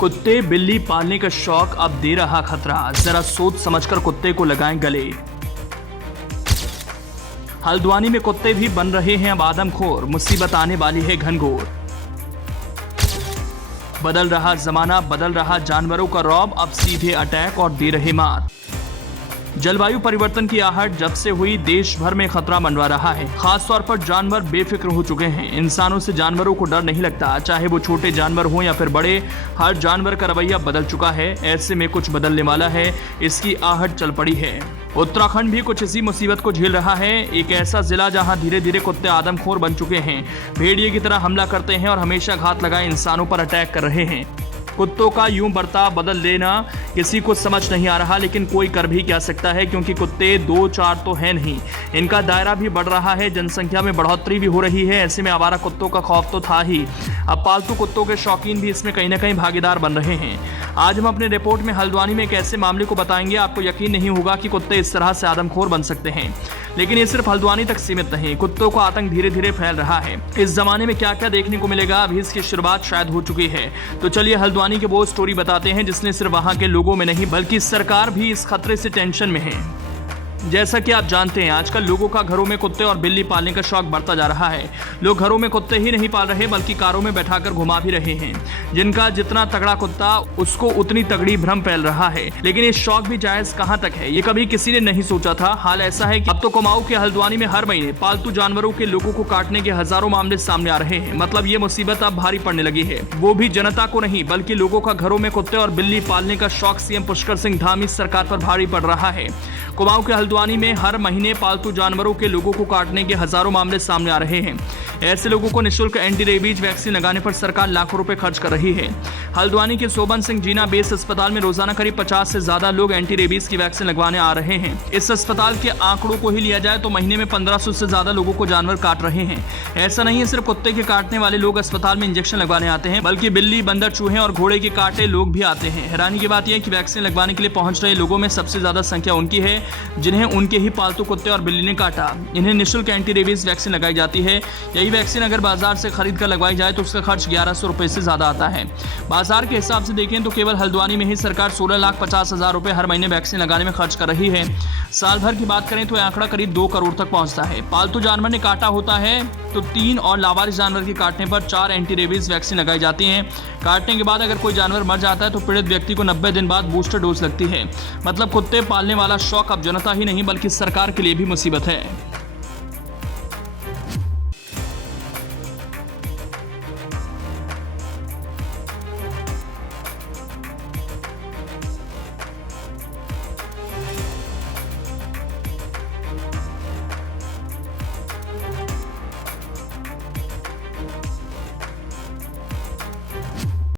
कुत्ते बिल्ली पालने का शौक अब दे रहा खतरा, जरा सोच समझकर कुत्ते को लगाएं गले। हल्द्वानी में कुत्ते भी बन रहे हैं अब आदमखोर, मुसीबत आने वाली है घनघोर। बदल रहा जमाना, बदल रहा जानवरों का रौब, अब सीधे अटैक और दे रहे मार। जलवायु परिवर्तन की आहट जब से हुई, देश भर में खतरा मंडरा रहा है। खासतौर पर जानवर बेफिक्र हो चुके हैं। इंसानों से जानवरों को डर नहीं लगता, चाहे वो छोटे जानवर हों या फिर बड़े। हर जानवर का रवैया बदल चुका है। ऐसे में कुछ बदलने वाला है, इसकी आहट चल पड़ी है। उत्तराखंड भी कुछ इसी मुसीबत को झेल रहा है। एक ऐसा जिला जहां धीरे धीरे कुत्ते आदमखोर बन चुके हैं, भेड़िए की तरह हमला करते हैं और हमेशा घात लगाए इंसानों पर अटैक कर रहे हैं। कुत्तों का यूं बर्ताव बदल लेना किसी को समझ नहीं आ रहा, लेकिन कोई कर भी क्या सकता है, क्योंकि कुत्ते 2-4 तो है नहीं, इनका दायरा भी बढ़ रहा है, जनसंख्या में बढ़ोतरी भी हो रही है। ऐसे में आवारा कुत्तों का खौफ तो था ही, अब पालतू कुत्तों के शौकीन भी इसमें कहीं ना कहीं भागीदार बन रहे हैं। आज हम अपने रिपोर्ट में हल्द्वानी में एक ऐसे मामले को बताएंगे, आपको यकीन नहीं होगा कि कुत्ते इस तरह से आदमखोर बन सकते हैं। लेकिन ये सिर्फ हल्द्वानी तक सीमित नहीं, कुत्तों का आतंक धीरे धीरे फैल रहा है। इस जमाने में क्या क्या देखने को मिलेगा, अभी इसकी शुरुआत शायद हो चुकी है। तो चलिए हल्द्वानी की वो स्टोरी बताते हैं जिसने सिर्फ वहां के लोगों में नहीं बल्कि सरकार भी इस खतरे से टेंशन में है। जैसा कि आप जानते हैं, आजकल लोगों का घरों में कुत्ते और बिल्ली पालने का शौक बढ़ता जा रहा है। लोग घरों में कुत्ते ही नहीं पाल रहे बल्कि कारों में बैठाकर घुमा भी रहे हैं। जिनका जितना तगड़ा कुत्ता, उसको उतनी तगड़ी भ्रम फैल रहा है। लेकिन ये शौक भी जायज कहां तक है, ये कभी किसी ने नहीं सोचा था। हाल ऐसा है कि अब तो कुमाऊं के हल्द्वानी में हर महीने पालतू जानवरों के लोगों को काटने के हजारों मामले सामने आ रहे हैं। मतलब ये मुसीबत अब भारी पड़ने लगी है, वो भी जनता को नहीं बल्कि लोगों का घरों में कुत्ते और बिल्ली पालने का शौक सीएम पुष्कर सिंह धामी सरकार पर भारी पड़ रहा है। कुमाऊं के हल्द्वानी में हर महीने पालतू जानवरों के लोगों को काटने के हजारों मामले सामने आ रहे हैं। ऐसे लोगों को निःशुल्क एंटी रेबीज वैक्सीन लगाने पर सरकार लाखों रुपए खर्च कर रही है। हल्द्वानी के शोभन सिंह जीना बेस अस्पताल में रोजाना करीब 50 से ज्यादा लोग एंटी रेबीज की वैक्सीन लगवाने आ रहे हैं। इस अस्पताल के आंकड़ों को ही लिया जाए तो महीने में 1500 से ज्यादा लोगों को जानवर काट रहे हैं। ऐसा नहीं है सिर्फ कुत्ते के काटने वाले लोग अस्पताल में इंजेक्शन लगवाने आते हैं, बल्कि बिल्ली, बंदर, चूहे और घोड़े के काटे लोग भी आते हैं। हैरानी की बात यह कि वैक्सीन लगवाने के लिए पहुंच रहे लोगों में सबसे ज्यादा संख्या उनकी है जिन्हें उनके ही पालतू कुत्ते और बिल्ली ने काटा। इन्हें निःशुल्क एंटी रेबीज वैक्सीन लगाई जाती है। यही वैक्सीन अगर बाजार से खरीद कर लगवाई जाए तो उसका खर्च 1100 रुपए से ज्यादा आता है। बाजार के हिसाब से देखें तो केवल हल्द्वानी में ही सरकार 16,50,000 रुपए हर महीने वैक्सीन लगाने में खर्च कर रही है। साल भर की बात करें तो यह आंकड़ा करीब 2 करोड़ तक पहुंचता है। पालतू जानवर ने काटा होता है तो 3 और लावारिस जानवर के काटने पर 4 एंटी रेबीज वैक्सीन लगाई जाती हैं। काटने के बाद अगर कोई जानवर मर जाता है तो पीड़ित व्यक्ति को 90 दिन बाद बूस्टर डोज लगती है। मतलब कुत्ते पालने वाला शौक अब जनता ही नहीं बल्कि सरकार के लिए भी मुसीबत है।